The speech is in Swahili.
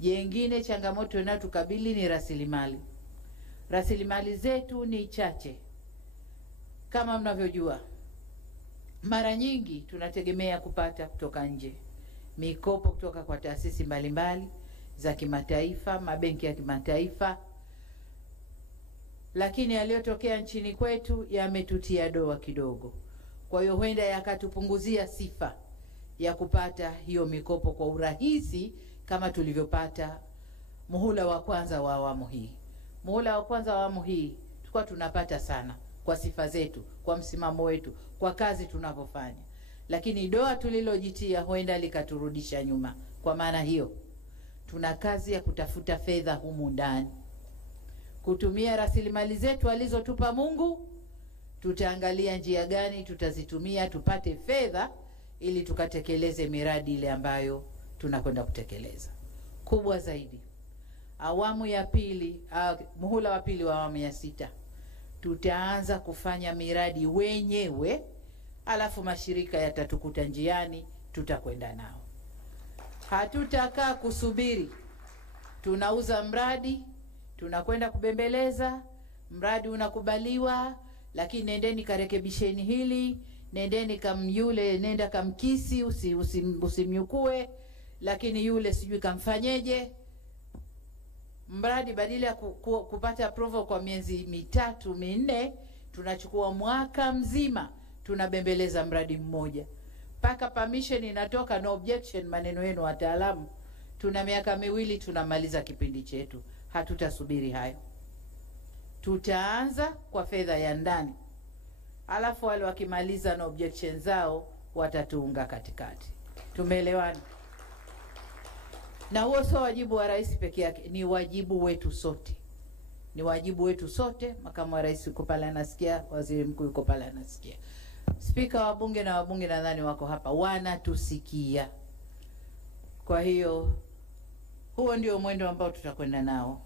Jengine changamoto inayotukabili ni rasilimali. Rasilimali zetu ni chache. Kama mnavyojua, mara nyingi tunategemea kupata kutoka nje, mikopo kutoka kwa taasisi mbalimbali za kimataifa, mabenki ya kimataifa, lakini yaliyotokea nchini kwetu yametutia doa kidogo. Kwa hiyo huenda yakatupunguzia sifa ya kupata hiyo mikopo kwa urahisi kama tulivyopata muhula wa kwanza wa awamu hii. Muhula wa kwanza wa awamu hii tulikuwa tunapata sana kwa sifa zetu, kwa msimamo wetu, kwa kazi tunavyofanya. Lakini doa tulilojitia huenda likaturudisha nyuma. Kwa maana hiyo, tuna kazi ya kutafuta fedha humu ndani. Kutumia rasilimali zetu alizotupa Mungu, tutaangalia njia gani tutazitumia tupate fedha ili tukatekeleze miradi ile ambayo tunakwenda kutekeleza. Kubwa zaidi, awamu ya pili, muhula wa pili wa awamu ya 6, tutaanza kufanya miradi wenyewe, alafu mashirika yatatukuta njiani, tutakwenda nao. Hatutakaa kusubiri tunauza mradi, tunakwenda kubembeleza, mradi unakubaliwa, lakini nendeni karekebisheni hili, nendeni kamyule, nenda kamkisi, usimnyukue, lakini yule sijui kamfanyeje. Mradi badala ya kupata approval kwa miezi 3-4, tunachukua mwaka mzima tunabembeleza mradi mmoja. Paka permission inatoka, no objection, maneno yenu wataalamu. Tuna miaka 2 tunamaliza kipindi chetu. Hatutasubiri hayo. Tutaanza kwa fedha ya ndani, alafu wale wakimaliza na objection zao watatuunga katikati. Tumeelewana? Na huo sio wajibu wa rais peke yake, ni wajibu wetu sote. Ni wajibu wetu sote. Makamu wa rais yuko pale anasikia, waziri mkuu yuko pale anasikia, spika wa bunge na wabunge nadhani wako hapa wanatusikia. Kwa hiyo huo ndio mwendo ambao tutakwenda nao.